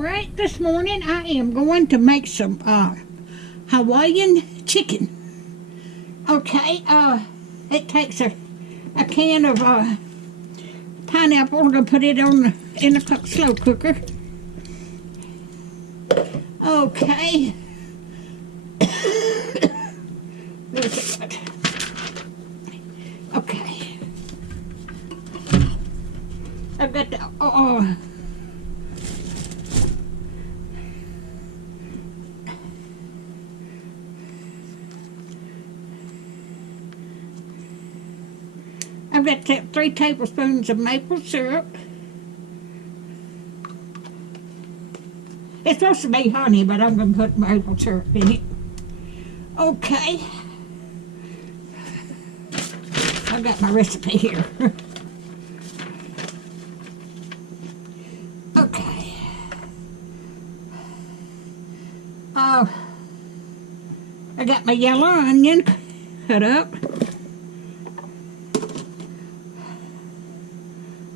Alright, this morning I am going to make some Hawaiian chicken. Okay, it takes a can of pineapple. I'm going to put it on in the slow cooker. Okay. Okay. I've got the I've got 3 tablespoons of maple syrup. It's supposed to be honey, but I'm going to put maple syrup in it. Okay. I've got my recipe here. Okay. I got my yellow onion cut up.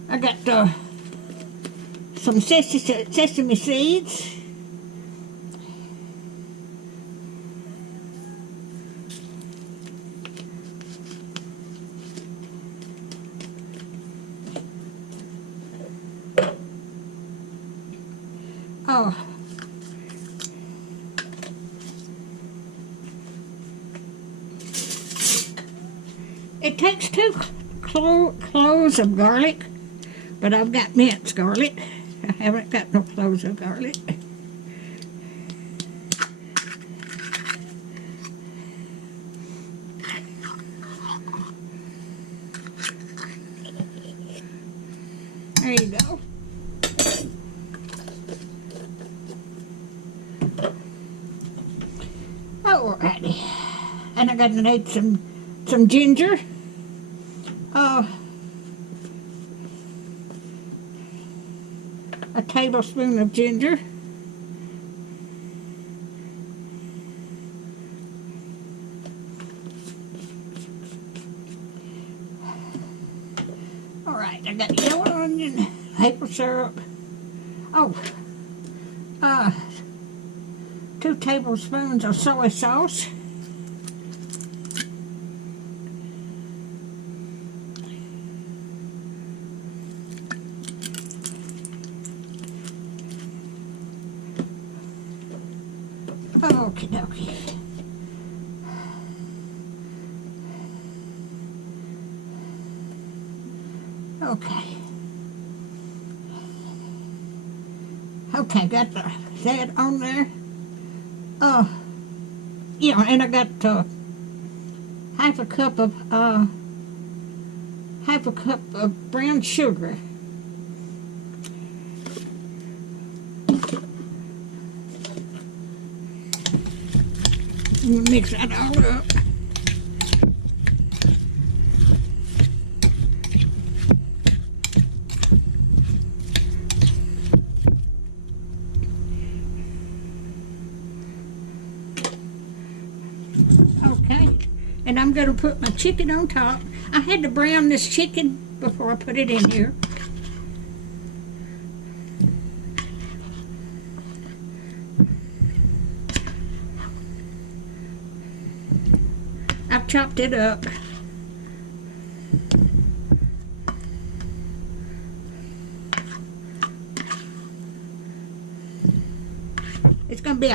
I got some sesame seeds. Oh. It takes 2 cloves of garlic, but I've got minced garlic. I haven't got no cloves of garlic. There you go. Alrighty. And I'm gonna need some ginger. A tablespoon of ginger. Alright, I got yellow onion, maple syrup. 2 tablespoons of soy sauce. Okie dokie. Okay. Okay, got that on there. Yeah, and I got half a cup of brown sugar. Mix that all up. Okay, and I'm going to put my chicken on top. I had to brown this chicken before I put it in here. I've chopped it up. It's going to be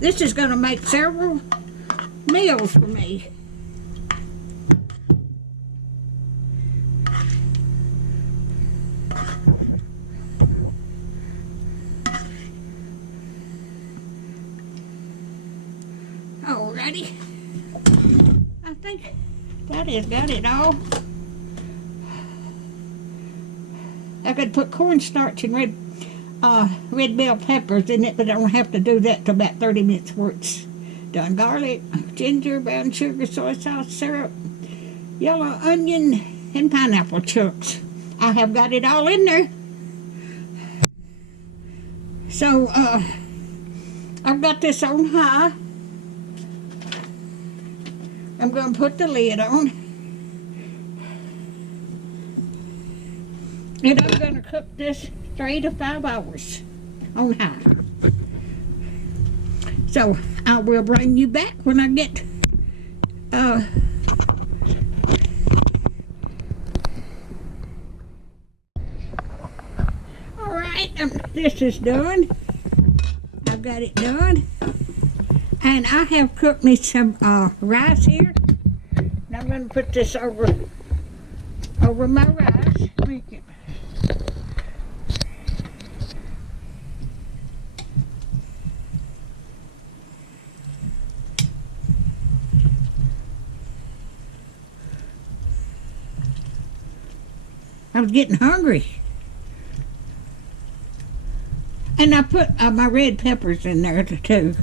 this is going to make several meals for me. Alrighty. I think that has got it all. I could put cornstarch and red bell peppers in it, but I don't have to do that till about 30 minutes before it's done. Garlic, ginger, brown sugar, soy sauce, syrup, yellow onion, and pineapple chunks. I have got it all in there. So, I've got this on high. I'm going to put the lid on. And I'm going to cook this 3 to 5 hours. on high. So I will bring you back when I get alright, this is done. I've got it done. And I have cooked me some rice here. And I'm going to put this over my rice. I was getting hungry. And I put my red peppers in there too.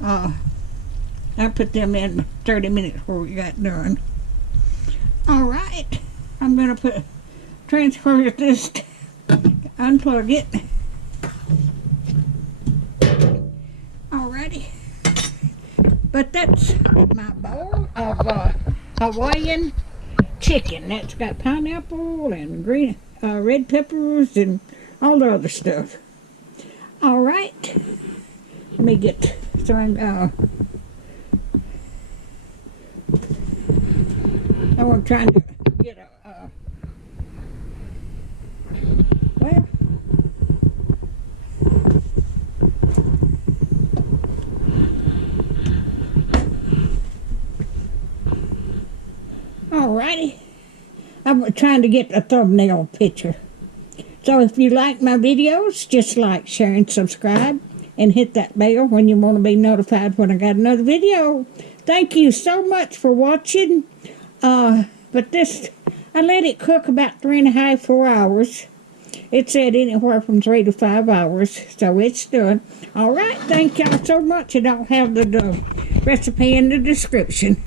I put them in 30 minutes before we got done. Alright, I'm going to transfer this, unplug it. Alrighty. But that's my bowl of Hawaiian chicken. That's got pineapple and green red peppers and all the other stuff. Alright, let me get some. I'm trying to get a well, alrighty. I'm trying to get a thumbnail picture. So if you like my videos, just like, share, and subscribe. And hit that bell when you want to be notified when I got another video. Thank you so much for watching. But this, I let it cook about 3.5 to 4 hours. It said anywhere from 3 to 5 hours. So it's done. Alright, thank y'all so much. And I'll have the recipe in the description.